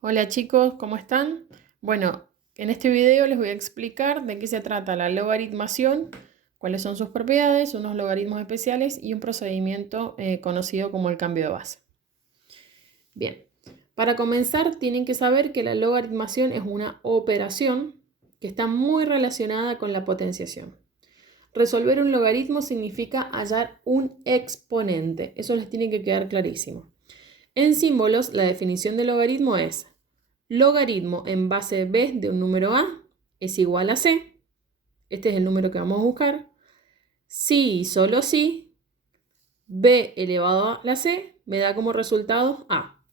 Hola chicos, ¿cómo están? Bueno, en este video les voy a explicar de qué se trata la logaritmación, cuáles son sus propiedades, unos logaritmos especiales y un procedimiento conocido como el cambio de base. Bien, para comenzar tienen que saber que la logaritmación es una operación que está muy relacionada con la potenciación. Resolver un logaritmo significa hallar un exponente, eso les tiene que quedar clarísimo. En símbolos, la definición de logaritmo es: logaritmo en base b de un número a es igual a c. Este es el número que vamos a buscar. Si y solo si b elevado a la c me da como resultado a.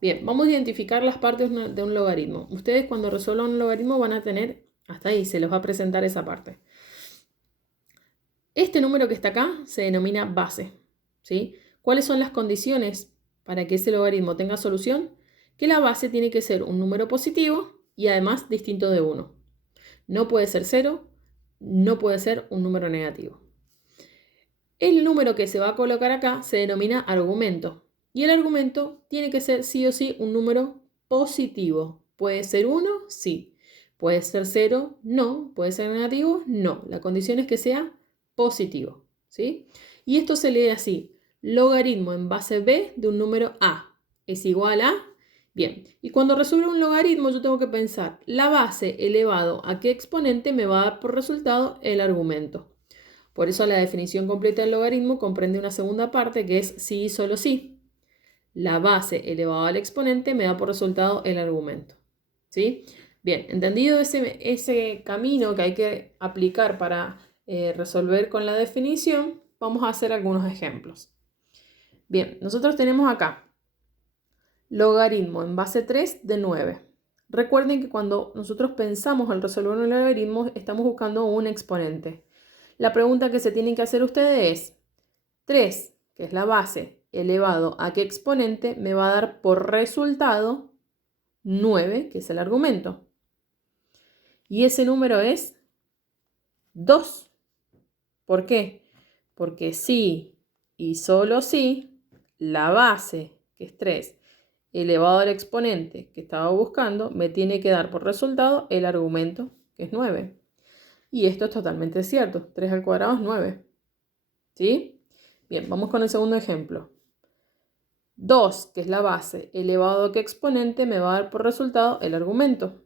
Bien, vamos a identificar las partes de un logaritmo. Ustedes cuando resuelvan un logaritmo van a tener, hasta ahí se les va a presentar esa parte. Este número que está acá se denomina base, ¿sí? ¿Cuáles son las condiciones para que ese logaritmo tenga solución? Que la base tiene que ser un número positivo y además distinto de 1. No puede ser 0, no puede ser un número negativo. El número que se va a colocar acá se denomina argumento. Y el argumento tiene que ser sí o sí un número positivo. ¿Puede ser 1? Sí. ¿Puede ser 0? No. ¿Puede ser negativo? No. La condición es que sea positivo, ¿sí? Y esto se lee así: logaritmo en base b de un número a es igual a... Bien, y cuando resuelvo un logaritmo yo tengo que pensar la base elevado a qué exponente me va a dar por resultado el argumento. Por eso la definición completa del logaritmo comprende una segunda parte que es si y solo si. La base elevado al exponente me da por resultado el argumento, ¿sí? Bien, entendido ese camino que hay que aplicar para resolver con la definición, vamos a hacer algunos ejemplos. Bien, nosotros tenemos acá logaritmo en base 3 de 9. Recuerden que cuando nosotros pensamos al resolver un logaritmo estamos buscando un exponente. La pregunta que se tienen que hacer ustedes es: 3, que es la base, elevado a qué exponente me va a dar por resultado 9, que es el argumento. Y ese número es 2. ¿Por qué? Porque si y solo si la base, que es 3, elevado al exponente que estaba buscando, me tiene que dar por resultado el argumento, que es 9. Y esto es totalmente cierto. 3 al cuadrado es 9. ¿Sí? Bien, vamos con el segundo ejemplo. 2, que es la base, elevado a qué exponente me va a dar por resultado el argumento.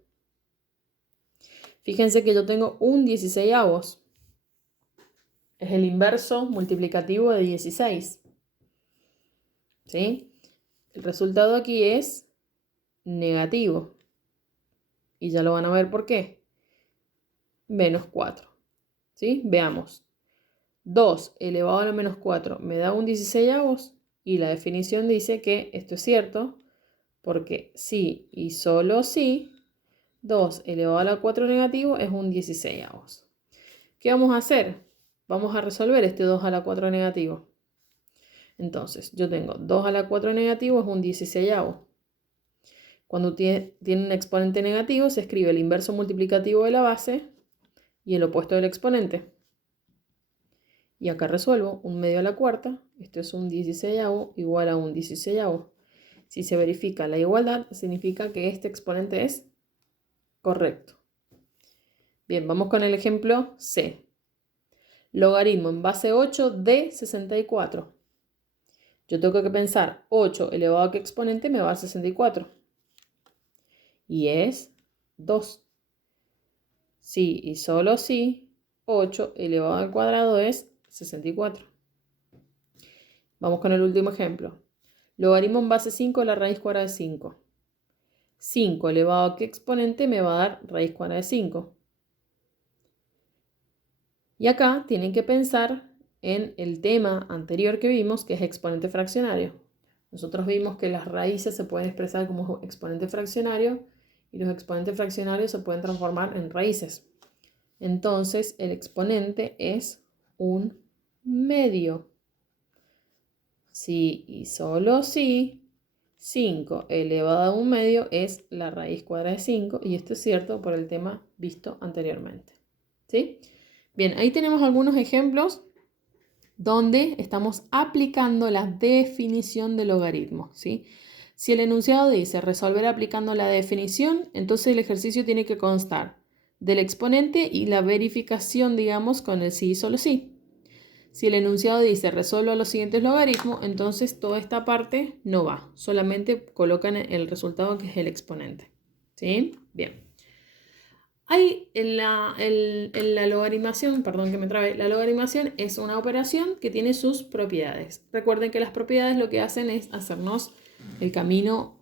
Fíjense que yo tengo un 16avos. Es el inverso multiplicativo de 16. ¿Sí? El resultado aquí es negativo. Y ya lo van a ver por qué. Menos 4. ¿Sí? Veamos. 2 elevado a la menos 4 me da un 16avos. Y la definición dice que esto es cierto porque si y solo si 2 elevado a la 4 negativo es un 16avos. ¿Qué vamos a hacer? Vamos a resolver este 2 a la 4 negativo. Entonces, yo tengo 2 a la 4 negativo es un 16avos. Cuando tiene un exponente negativo, se escribe el inverso multiplicativo de la base y el opuesto del exponente. Y acá resuelvo un medio a la cuarta. Esto es un 16avos igual a un 16avos. Si se verifica la igualdad, significa que este exponente es correcto. Bien, vamos con el ejemplo C. Logaritmo en base 8 de 64. Yo tengo que pensar 8 elevado a qué exponente me va a dar 64. Y es 2. Si y solo si 8 elevado al cuadrado es 64. Vamos con el último ejemplo. Logaritmo en base 5 de la raíz cuadrada de 5. 5 elevado a qué exponente me va a dar raíz cuadrada de 5. Y acá tienen que pensar en el tema anterior que vimos, que es exponente fraccionario. Nosotros vimos que las raíces se pueden expresar como exponente fraccionario y los exponentes fraccionarios se pueden transformar en raíces. Entonces, el exponente es un medio. Si y solo si 5 elevado a un medio es la raíz cuadrada de 5, y esto es cierto por el tema visto anteriormente. ¿Sí? Bien, ahí tenemos algunos ejemplos donde estamos aplicando la definición de logaritmos, ¿sí? Si el enunciado dice resolver aplicando la definición, entonces el ejercicio tiene que constar del exponente y la verificación, digamos, con el sí y solo sí. Si el enunciado dice resuelva los siguientes logaritmos, entonces toda esta parte no va. Solamente colocan el resultado que es el exponente. ¿Sí? Bien. Hay en la logaritmación, perdón que me trabe, la logaritmación es una operación que tiene sus propiedades. Recuerden que las propiedades lo que hacen es hacernos el camino,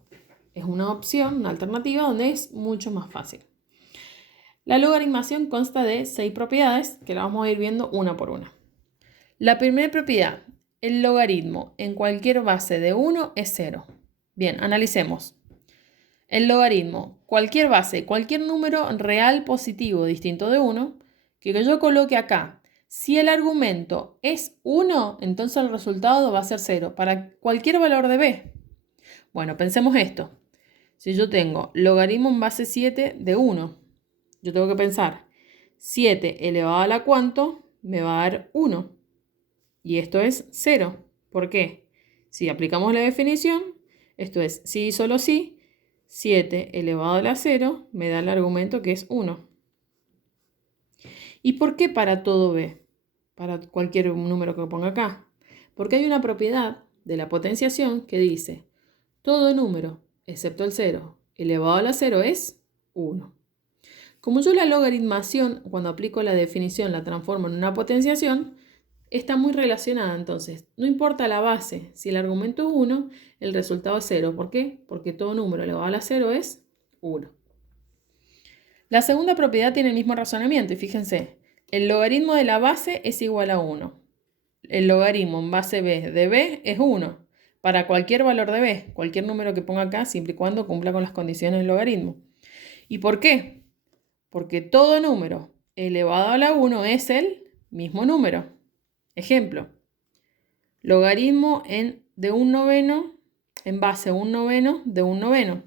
es una opción, una alternativa donde es mucho más fácil. La logaritmación consta de 6 propiedades que la vamos a ir viendo una por una. La primera propiedad, el logaritmo en cualquier base de 1 es 0. Bien, analicemos. El logaritmo, cualquier base, cualquier número real positivo distinto de 1, que yo coloque acá. Si el argumento es 1, entonces el resultado va a ser 0 para cualquier valor de b. Bueno, pensemos esto. Si yo tengo logaritmo en base 7 de 1, yo tengo que pensar 7 elevado a la cuánto me va a dar 1. Y esto es 0. ¿Por qué? Si aplicamos la definición, esto es sí y solo sí. 7 elevado a la 0 me da el argumento que es 1. ¿Y por qué para todo b? Para cualquier número que ponga acá. Porque hay una propiedad de la potenciación que dice todo número, excepto el 0, elevado a la 0 es 1. Como yo la logaritmación, cuando aplico la definición, la transformo en una potenciación, está muy relacionada, entonces, no importa la base, si el argumento es 1, el resultado es 0. ¿Por qué? Porque todo número elevado a la 0 es 1. La segunda propiedad tiene el mismo razonamiento y fíjense, el logaritmo de la base es igual a 1. El logaritmo en base b de b es 1. Para cualquier valor de b, cualquier número que ponga acá, siempre y cuando cumpla con las condiciones del logaritmo. ¿Y por qué? Porque todo número elevado a la 1 es el mismo número. Ejemplo, logaritmo de un noveno en base a un noveno de un noveno.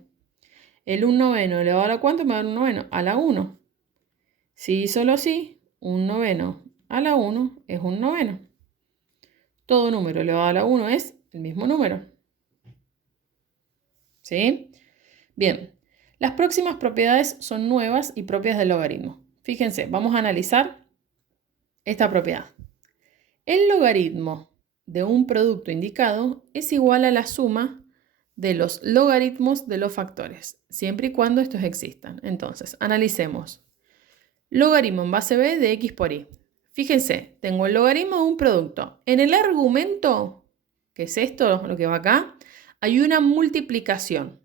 El un noveno elevado a la cuánto me va a dar un noveno a la 1. Si y solo si, un noveno a la 1 es un noveno. Todo número elevado a la 1 es el mismo número. ¿Sí? Bien, las próximas propiedades son nuevas y propias del logaritmo. Fíjense, vamos a analizar esta propiedad. El logaritmo de un producto indicado es igual a la suma de los logaritmos de los factores, siempre y cuando estos existan. Entonces, analicemos. Logaritmo en base b de x por y. Fíjense, tengo el logaritmo de un producto. En el argumento, que es esto, lo que va acá, hay una multiplicación.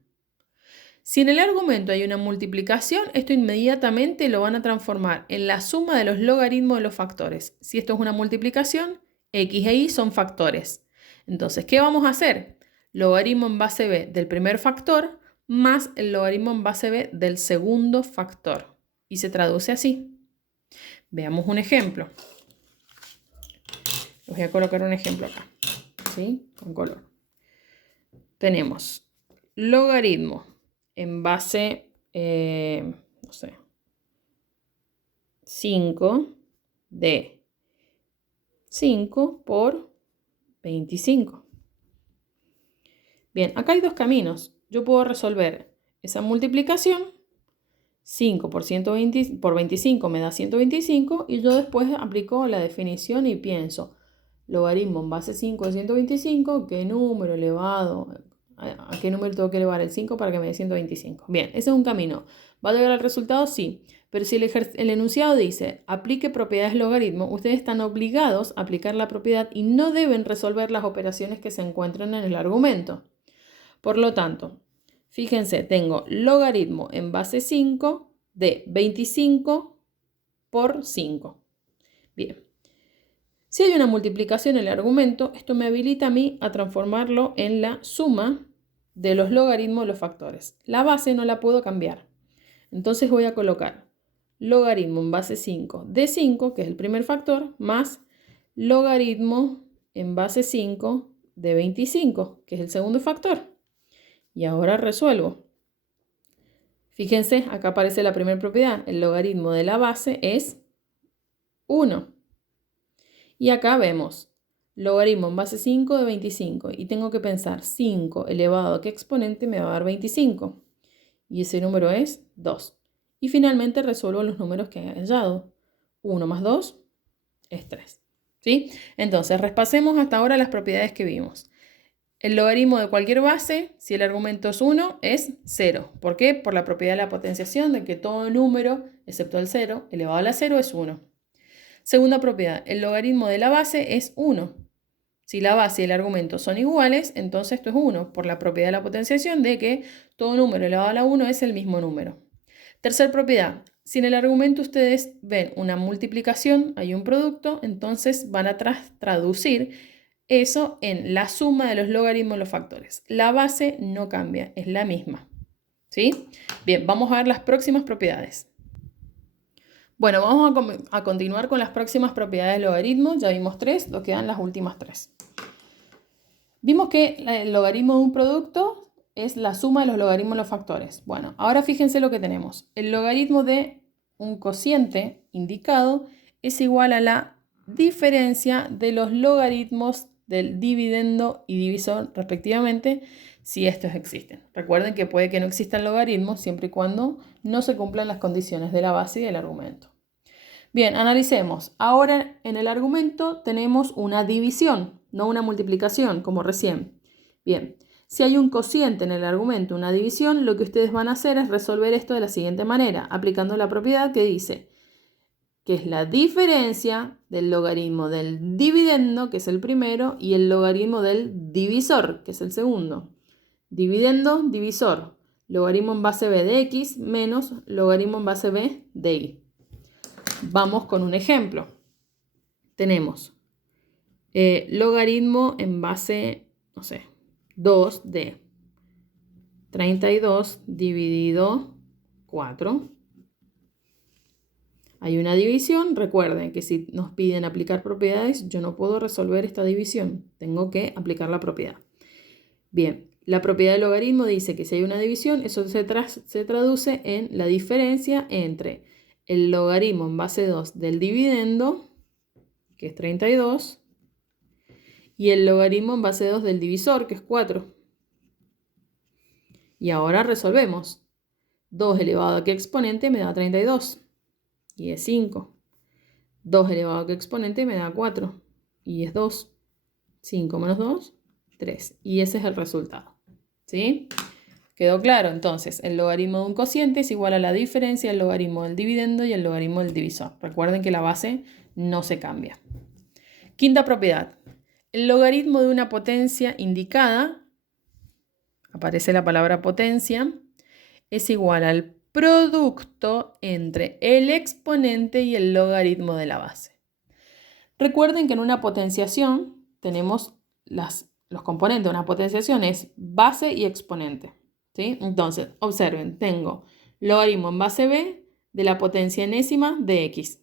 Si en el argumento hay una multiplicación, esto inmediatamente lo van a transformar en la suma de los logaritmos de los factores. Si esto es una multiplicación, x e y son factores. Entonces, ¿qué vamos a hacer? Logaritmo en base b del primer factor más el logaritmo en base b del segundo factor. Y se traduce así. Veamos un ejemplo. Les voy a colocar un ejemplo acá, ¿sí? Con color. Tenemos logaritmo en base, no sé, 5 de 5 por 25. Bien, acá hay dos caminos. Yo puedo resolver esa multiplicación. 5 por 25 me da 125 y yo después aplico la definición y pienso logaritmo en base 5 de 125, ¿qué número elevado? ¿A qué número tengo que elevar el 5 para que me dé 125? Bien, ese es un camino. ¿Va a llegar al resultado? Sí. Pero si el enunciado dice aplique propiedades logaritmo, ustedes están obligados a aplicar la propiedad y no deben resolver las operaciones que se encuentran en el argumento. Por lo tanto, fíjense, tengo logaritmo en base 5 de 25 por 5. Bien. Si hay una multiplicación en el argumento, esto me habilita a mí a transformarlo en la suma de los logaritmos de los factores. La base no la puedo cambiar. Entonces voy a colocar logaritmo en base 5 de 5, que es el primer factor, más logaritmo en base 5 de 25, que es el segundo factor. Y ahora resuelvo. Fíjense, acá aparece la primera propiedad. El logaritmo de la base es 1. Y acá vemos logaritmo en base 5 de 25 y tengo que pensar 5 elevado a qué exponente me va a dar 25. Y ese número es 2. Y finalmente resuelvo los números que he hallado. 1 más 2 es 3. ¿Sí? Entonces, repasemos hasta ahora las propiedades que vimos. El logaritmo de cualquier base, si el argumento es 1, es 0. ¿Por qué? Por la propiedad de la potenciación de que todo número, excepto el 0, elevado a la 0 es 1. Segunda propiedad, el logaritmo de la base es 1. Si la base y el argumento son iguales, entonces esto es 1, por la propiedad de la potenciación de que todo número elevado a la 1 es el mismo número. Tercera propiedad, si en el argumento ustedes ven una multiplicación, hay un producto, entonces van a traducir eso en la suma de los logaritmos de los factores. La base no cambia, es la misma. ¿Sí? Bien, vamos a ver las próximas propiedades. Bueno, vamos a continuar con las próximas propiedades del logaritmo. Ya vimos 3, nos quedan las últimas 3. Vimos que el logaritmo de un producto es la suma de los logaritmos de los factores. Bueno, ahora fíjense lo que tenemos. El logaritmo de un cociente indicado es igual a la diferencia de los logaritmos del dividendo y divisor respectivamente, si estos existen. Recuerden que puede que no existan logaritmos siempre y cuando no se cumplan las condiciones de la base y del argumento. Bien, analicemos. Ahora en el argumento tenemos una división, no una multiplicación, como recién. Bien, si hay un cociente en el argumento, una división, lo que ustedes van a hacer es resolver esto de la siguiente manera, aplicando la propiedad que dice que es la diferencia del logaritmo del dividendo, que es el primero, y el logaritmo del divisor, que es el segundo. Dividendo, divisor, logaritmo en base b de x menos logaritmo en base b de y. Vamos con un ejemplo. Tenemos logaritmo en base, 2 de 32 dividido 4. Hay una división. Recuerden que si nos piden aplicar propiedades, yo no puedo resolver esta división. Tengo que aplicar la propiedad. Bien, la propiedad del logaritmo dice que si hay una división, eso se traduce en la diferencia entre el logaritmo en base 2 del dividendo, que es 32, y el logaritmo en base 2 del divisor, que es 4. Y ahora resolvemos. 2 elevado a qué exponente me da 32, y es 5. 2 elevado a qué exponente me da 4, y es 2. 5 menos 2, 3. Y ese es el resultado. ¿Sí? ¿Quedó claro? Entonces, el logaritmo de un cociente es igual a la diferencia del logaritmo del dividendo y el logaritmo del divisor. Recuerden que la base no se cambia. Quinta propiedad. El logaritmo de una potencia indicada, aparece la palabra potencia, es igual al producto entre el exponente y el logaritmo de la base. Recuerden que en una potenciación tenemos los componentes de una potenciación es base y exponente. ¿Sí? Entonces, observen, tengo logaritmo en base b de la potencia enésima de x.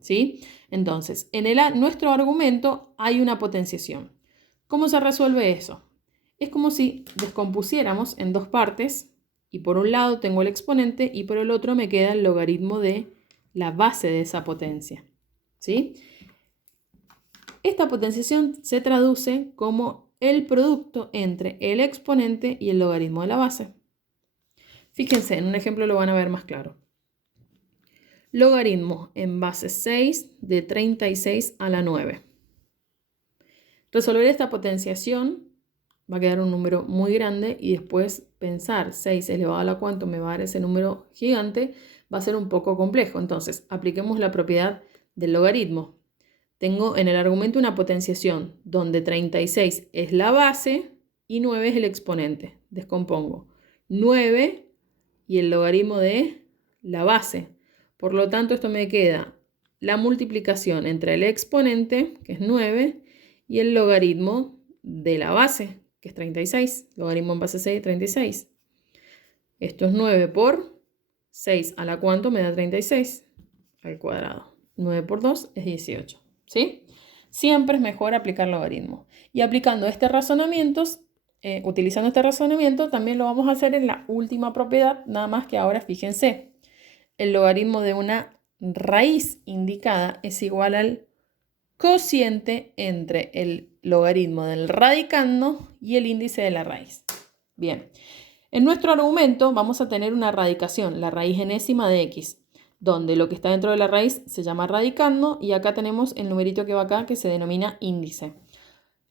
¿Sí? Entonces, en nuestro argumento hay una potenciación. ¿Cómo se resuelve eso? Es como si descompusiéramos en dos partes y por un lado tengo el exponente y por el otro me queda el logaritmo de la base de esa potencia. ¿Sí? Esta potenciación se traduce como el producto entre el exponente y el logaritmo de la base. Fíjense, en un ejemplo lo van a ver más claro. Logaritmo en base 6 de 36 a la 9. Resolver esta potenciación va a quedar un número muy grande y después pensar 6 elevado a la cuánto me va a dar ese número gigante va a ser un poco complejo. Entonces, apliquemos la propiedad del logaritmo. Tengo en el argumento una potenciación donde 36 es la base y 9 es el exponente. Descompongo 9 y el logaritmo de la base. Por lo tanto, esto me queda la multiplicación entre el exponente, que es 9, y el logaritmo de la base, que es 36. Logaritmo en base 6, 36. Esto es 9 por 6 a la cuánto me da 36 al cuadrado. 9 por 2 es 18. ¿Sí? Siempre es mejor aplicar logaritmo. Y aplicando este razonamiento, utilizando este razonamiento, también lo vamos a hacer en la última propiedad, nada más que ahora fíjense. El logaritmo de una raíz indicada es igual al cociente entre el logaritmo del radicando y el índice de la raíz. Bien, en nuestro argumento vamos a tener una radicación, la raíz enésima de x, donde lo que está dentro de la raíz se llama radicando y acá tenemos el numerito que va acá que se denomina índice.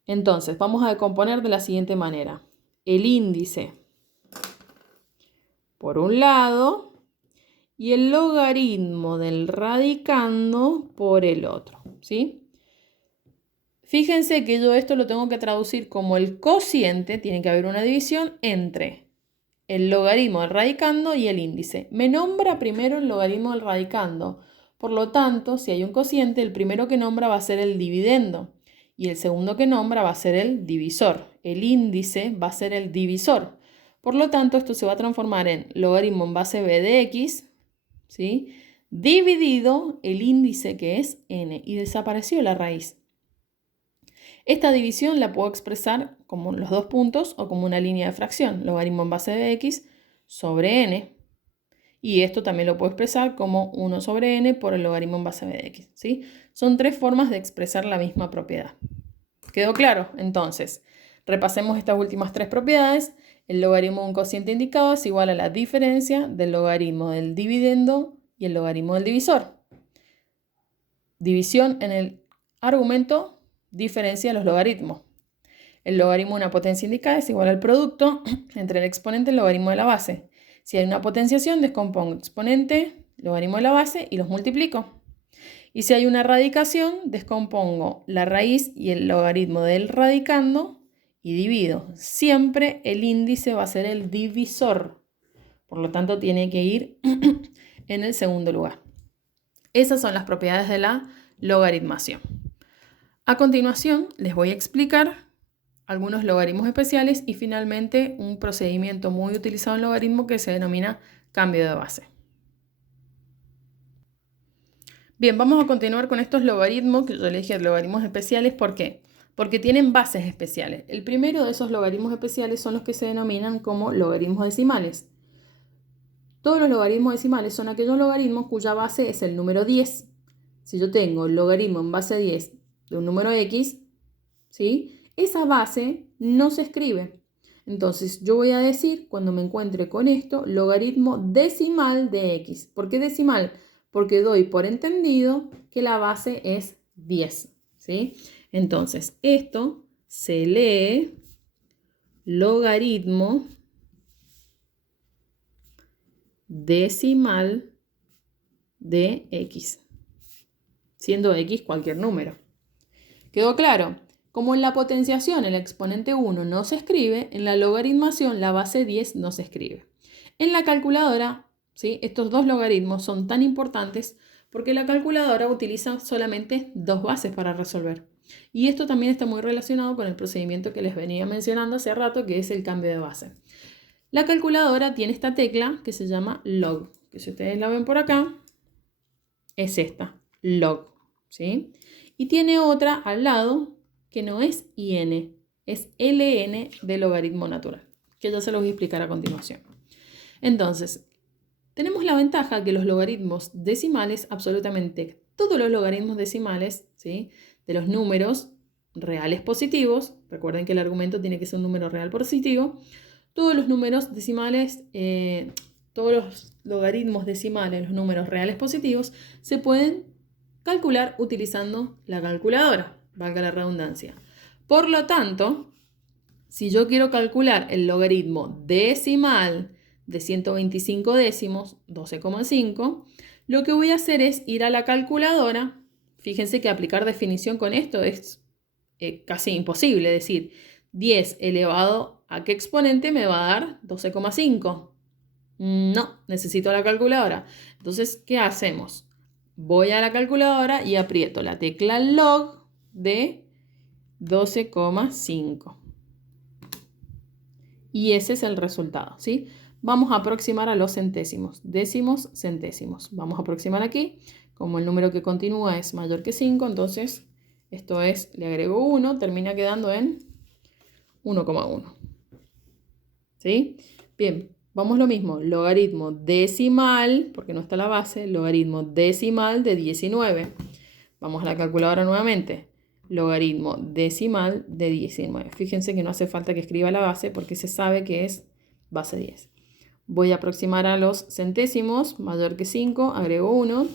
Entonces, vamos a decomponer de la siguiente manera. El índice por un lado y el logaritmo del radicando por el otro, ¿sí? Fíjense que yo esto lo tengo que traducir como el cociente, tiene que haber una división entre el logaritmo del radicando y el índice. Me nombra primero el logaritmo del radicando, por lo tanto, si hay un cociente, el primero que nombra va a ser el dividendo y el segundo que nombra va a ser el divisor. El índice va a ser el divisor. Por lo tanto, esto se va a transformar en logaritmo en base b de x, ¿sí? Dividido el índice que es n y desapareció la raíz. Esta división la puedo expresar como los dos puntos o como una línea de fracción, logaritmo en base de x sobre n. Y esto también lo puedo expresar como 1 sobre n por el logaritmo en base de x, ¿sí? Son tres formas de expresar la misma propiedad. ¿Quedó claro? Entonces, repasemos estas últimas tres propiedades. El logaritmo de un cociente indicado es igual a la diferencia del logaritmo del dividendo y el logaritmo del divisor. División en el argumento diferencia los logaritmos. El logaritmo de una potencia indicada es igual al producto entre el exponente y el logaritmo de la base. Si hay una potenciación, descompongo exponente, logaritmo de la base y los multiplico. Y si hay una radicación, descompongo la raíz y el logaritmo del radicando y divido. Siempre el índice va a ser el divisor. Por lo tanto, tiene que ir en el segundo lugar. Esas son las propiedades de la logaritmación. A continuación, les voy a explicar algunos logaritmos especiales y finalmente un procedimiento muy utilizado en logaritmo que se denomina cambio de base. Bien, vamos a continuar con estos logaritmos que yo les dije logaritmos especiales. ¿Por qué? Porque tienen bases especiales. El primero de esos logaritmos especiales son los que se denominan como logaritmos decimales. Todos los logaritmos decimales son aquellos logaritmos cuya base es el número 10. Si yo tengo el logaritmo en base 10 de un número x, ¿sí? Esa base no se escribe. Entonces yo voy a decir, cuando me encuentre con esto, logaritmo decimal de x. ¿Por qué decimal? Porque doy por entendido que la base es 10, ¿sí? Entonces esto se lee logaritmo decimal de x, siendo x cualquier número. ¿Quedó claro? Como en la potenciación el exponente 1 no se escribe, en la logaritmación la base 10 no se escribe. En la calculadora, ¿sí? Estos dos logaritmos son tan importantes porque la calculadora utiliza solamente dos bases para resolver. Y esto también está muy relacionado con el procedimiento que les venía mencionando hace rato, que es el cambio de base. La calculadora tiene esta tecla que se llama log, que si ustedes la ven por acá, es esta, log, ¿sí? Y tiene otra al lado que no es IN, es LN de logaritmo natural, que ya se los voy a explicar a continuación. Entonces, tenemos la ventaja que los logaritmos decimales, absolutamente todos los logaritmos decimales, ¿sí? De los números reales positivos, recuerden que el argumento tiene que ser un número real positivo, todos los números decimales, todos los logaritmos decimales, los números reales positivos, se pueden calcular utilizando la calculadora, valga la redundancia. Por lo tanto, si yo quiero calcular el logaritmo decimal de 125 décimos, 12,5, lo que voy a hacer es ir a la calculadora. Fíjense que aplicar definición con esto es casi imposible, es decir, 10 elevado a qué exponente me va a dar 12,5. No, necesito la calculadora. Entonces, ¿qué hacemos? Voy a la calculadora y aprieto la tecla log de 12,5. Y ese es el resultado, ¿sí? Vamos a aproximar a los centésimos. Décimos, centésimos. Vamos a aproximar aquí. Como el número que continúa es mayor que 5, entonces esto es, le agrego 1, termina quedando en 1,1. ¿Sí? Bien, vamos lo mismo. Logaritmo decimal, porque no está la base, logaritmo decimal de 19. Vamos a la calculadora nuevamente. Logaritmo decimal de 19. Fíjense que no hace falta que escriba la base porque se sabe que es base 10. Voy a aproximar a los centésimos, mayor que 5, agrego 1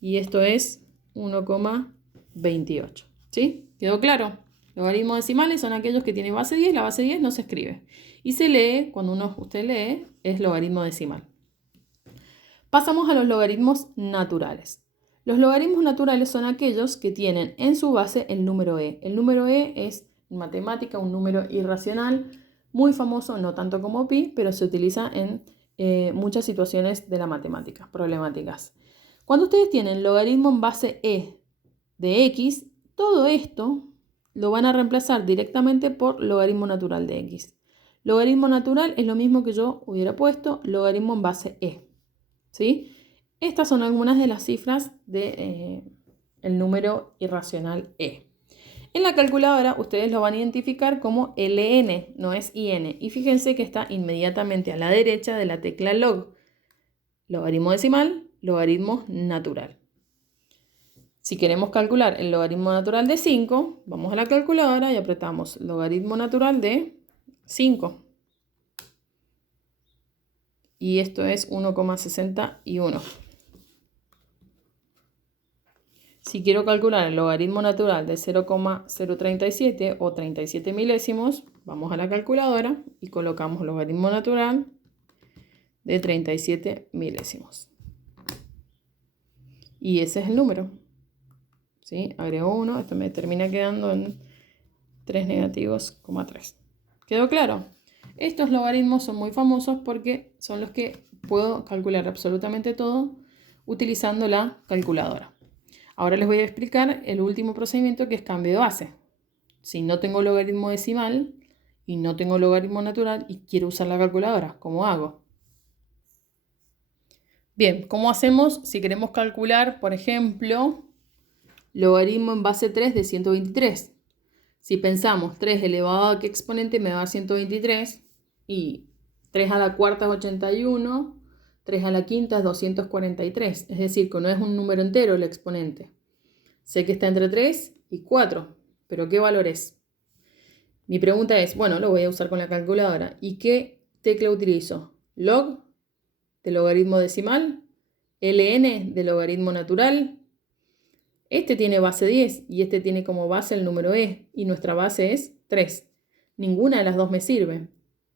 y esto es 1,28. ¿Sí? ¿Quedó claro? Logaritmos decimales son aquellos que tienen base 10, la base 10 no se escribe. Y se lee, cuando usted lee, es logaritmo decimal. Pasamos a los logaritmos naturales. Los logaritmos naturales son aquellos que tienen en su base el número e. El número e es en matemática un número irracional, muy famoso, no tanto como pi, pero se utiliza en muchas situaciones de la matemática, problemáticas. Cuando ustedes tienen logaritmo en base e de x, todo esto lo van a reemplazar directamente por logaritmo natural de x. Logaritmo natural es lo mismo que yo hubiera puesto logaritmo en base e. ¿Sí? Estas son algunas de las cifras del número irracional e. En la calculadora ustedes lo van a identificar como ln, no es in. Y fíjense que está inmediatamente a la derecha de la tecla log. Logaritmo decimal, logaritmo natural. Si queremos calcular el logaritmo natural de 5, vamos a la calculadora y apretamos logaritmo natural de 5. Y esto es 1,61. Si quiero calcular el logaritmo natural de 0,037 o 37 milésimos, vamos a la calculadora y colocamos logaritmo natural de 37 milésimos. Y ese es el número. ¿Sí? Agrego 1, esto me termina quedando en 3 negativos, 3. ¿Quedó claro? Estos logaritmos son muy famosos porque son los que puedo calcular absolutamente todo utilizando la calculadora. Ahora les voy a explicar el último procedimiento, que es cambio de base. Si no tengo logaritmo decimal y no tengo logaritmo natural y quiero usar la calculadora, ¿cómo hago? Bien, ¿cómo hacemos si queremos calcular, por ejemplo, logaritmo en base 3 de 123? Si pensamos 3 elevado a qué exponente me da 123 y 3 a la cuarta es 81, 3 a la quinta es 243, es decir, que no es un número entero el exponente. Sé que está entre 3 y 4, pero ¿qué valor es? Mi pregunta es, bueno, lo voy a usar con la calculadora. ¿Y qué tecla utilizo? ¿Log de logaritmo decimal? ¿ln de logaritmo natural? Este tiene base 10 y este tiene como base el número e y nuestra base es 3. Ninguna de las dos me sirve,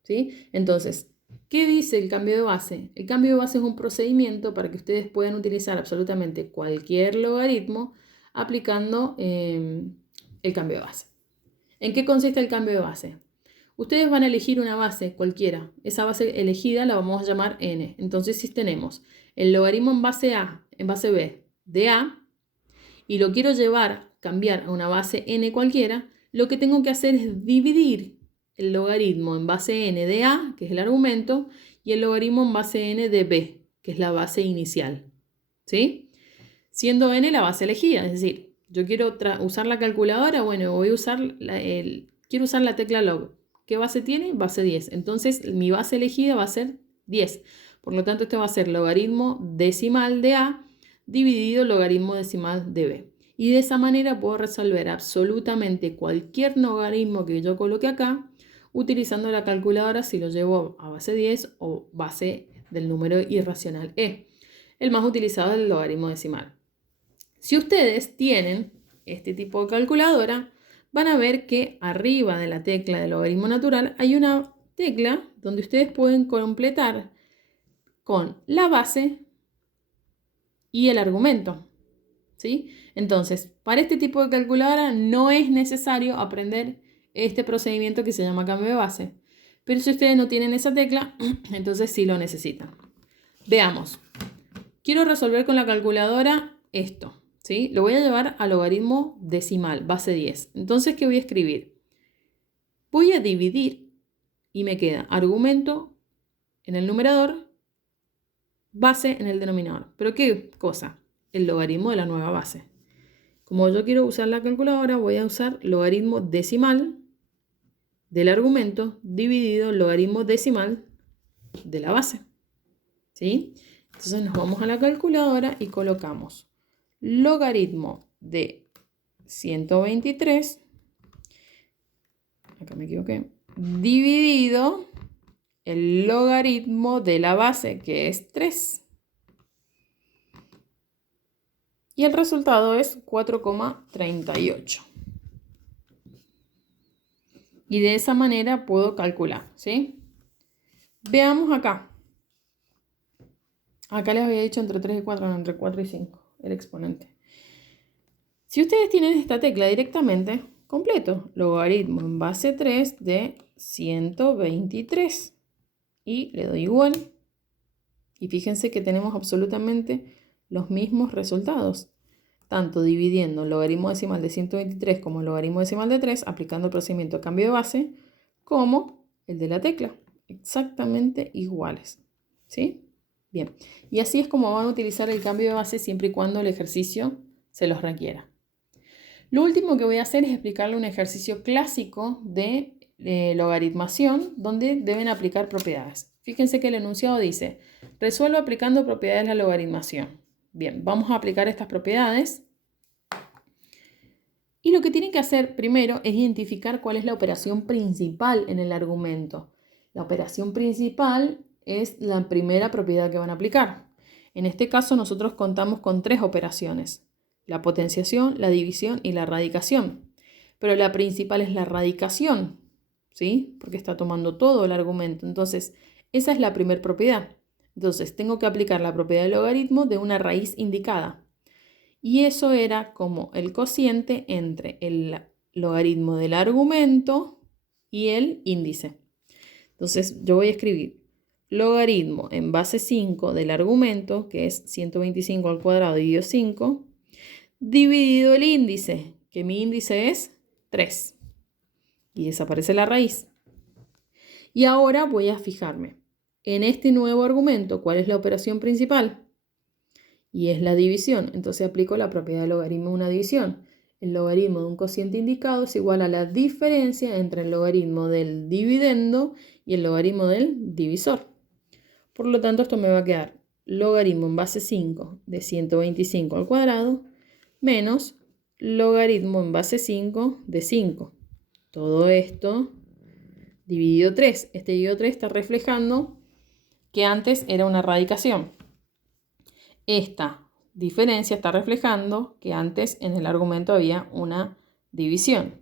¿sí? Entonces, ¿qué dice el cambio de base? El cambio de base es un procedimiento para que ustedes puedan utilizar absolutamente cualquier logaritmo aplicando el cambio de base. ¿En qué consiste el cambio de base? Ustedes van a elegir una base cualquiera. Esa base elegida la vamos a llamar n. Entonces, si tenemos el logaritmo en base a, en base b de a, y lo quiero cambiar a una base n cualquiera, lo que tengo que hacer es dividir el logaritmo en base n de a, que es el argumento, y el logaritmo en base n de b, que es la base inicial. ¿Sí? Siendo n la base elegida, es decir, yo quiero usar la calculadora, bueno, voy a usar quiero usar la tecla log. ¿Qué base tiene? Base 10. Entonces, mi base elegida va a ser 10. Por lo tanto, esto va a ser logaritmo decimal de a dividido logaritmo decimal de b. Y de esa manera puedo resolver absolutamente cualquier logaritmo que yo coloque acá utilizando la calculadora si lo llevo a base 10 o base del número irracional e. El más utilizado es el logaritmo decimal. Si ustedes tienen este tipo de calculadora, van a ver que arriba de la tecla del logaritmo natural hay una tecla donde ustedes pueden completar con la base y el argumento. ¿Sí? Entonces, para este tipo de calculadora no es necesario aprender este procedimiento que se llama cambio de base. Pero si ustedes no tienen esa tecla, entonces sí lo necesitan. Veamos. Quiero resolver con la calculadora esto. ¿Sí? Lo voy a llevar a logaritmo decimal, base 10. Entonces, ¿qué voy a escribir? Voy a dividir y me queda argumento en el numerador, base en el denominador. ¿Pero qué cosa? El logaritmo de la nueva base. Como yo quiero usar la calculadora, voy a usar logaritmo decimal del argumento dividido logaritmo decimal de la base. ¿Sí? Entonces nos vamos a la calculadora y colocamos logaritmo de 123, acá me equivoqué, dividido el logaritmo de la base, que es 3. Y el resultado es 4,38. Y de esa manera puedo calcular, ¿sí? Veamos acá. Acá les había dicho entre 3 y 4, no, entre 4 y 5, el exponente. Si ustedes tienen esta tecla directamente, completo, logaritmo en base 3 de 123. Y le doy igual. Y fíjense que tenemos absolutamente los mismos resultados. Tanto dividiendo el logaritmo decimal de 123 como el logaritmo decimal de 3, aplicando el procedimiento de cambio de base, como el de la tecla. Exactamente iguales. ¿Sí? Bien. Y así es como van a utilizar el cambio de base siempre y cuando el ejercicio se los requiera. Lo último que voy a hacer es explicarle un ejercicio clásico de logaritmación donde deben aplicar propiedades. Fíjense que el enunciado dice, resuelvo aplicando propiedades de la logaritmación. Bien, vamos a aplicar estas propiedades. Y lo que tienen que hacer primero es identificar cuál es la operación principal en el argumento. La operación principal es la primera propiedad que van a aplicar. En este caso nosotros contamos con 3 operaciones. La potenciación, la división y la radicación. Pero la principal es la radicación, ¿sí? Porque está tomando todo el argumento. Entonces, esa es la primera propiedad. Entonces, tengo que aplicar la propiedad del logaritmo de una raíz indicada. Y eso era como el cociente entre el logaritmo del argumento y el índice. Entonces, yo voy a escribir logaritmo en base 5 del argumento, que es 125 al cuadrado dividido 5, dividido el índice, que mi índice es 3. Y desaparece la raíz. Y ahora voy a fijarme en este nuevo argumento, ¿cuál es la operación principal? Y es la división. Entonces aplico la propiedad del logaritmo de una división. El logaritmo de un cociente indicado es igual a la diferencia entre el logaritmo del dividendo y el logaritmo del divisor. Por lo tanto, esto me va a quedar logaritmo en base 5 de 125 al cuadrado menos logaritmo en base 5 de 5. Todo esto dividido 3. Este dividido 3 está reflejando que antes era una radicación. Esta diferencia está reflejando que antes en el argumento había una división.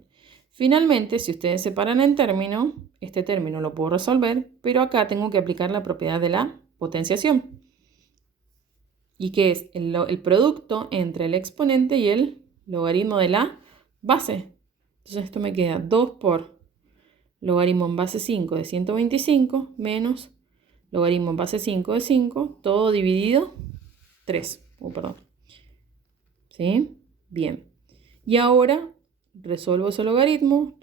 Finalmente, si ustedes separan en término, este término lo puedo resolver, pero acá tengo que aplicar la propiedad de la potenciación. ¿Y qué es? El producto entre el exponente y el logaritmo de la base. Entonces esto me queda 2 por logaritmo en base 5 de 125 menos logaritmo en base 5 de 5, todo dividido 3. Perdón. ¿Sí? Bien. Y ahora resuelvo ese logaritmo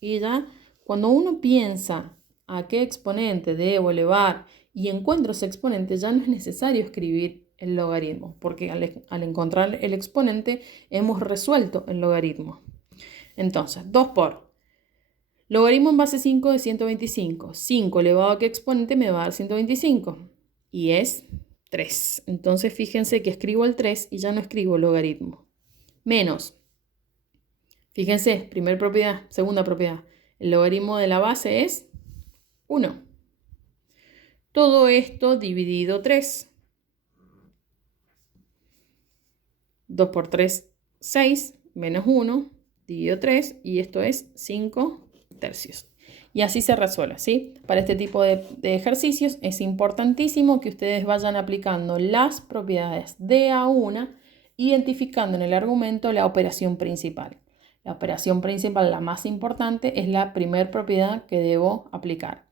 y ya cuando uno piensa a qué exponente debo elevar y encuentro ese exponente, ya no es necesario escribir el logaritmo, porque al encontrar el exponente hemos resuelto el logaritmo. Entonces, 2 por logaritmo en base 5 de 125. 5 elevado a qué exponente me va a dar 125. Y es 3. Entonces, fíjense que escribo el 3 y ya no escribo logaritmo. Menos. Fíjense, primera propiedad, segunda propiedad. El logaritmo de la base es 1. Todo esto dividido 3. 2 por 3, 6, menos 1, dividido 3, y esto es 5 tercios. Y así se resuelve, ¿sí? Para este tipo de ejercicios es importantísimo que ustedes vayan aplicando las propiedades de a una, identificando en el argumento la operación principal. La operación principal, la más importante, es la primera propiedad que debo aplicar.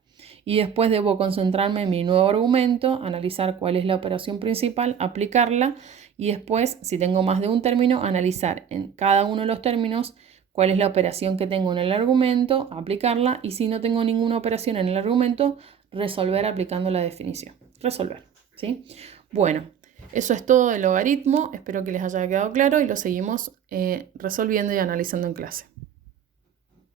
Y después debo concentrarme en mi nuevo argumento, analizar cuál es la operación principal, aplicarla y después, si tengo más de un término, analizar en cada uno de los términos cuál es la operación que tengo en el argumento, aplicarla y si no tengo ninguna operación en el argumento, resolver aplicando la definición. Resolver, ¿sí? Bueno, eso es todo del logaritmo. Espero que les haya quedado claro y lo seguimos resolviendo y analizando en clase.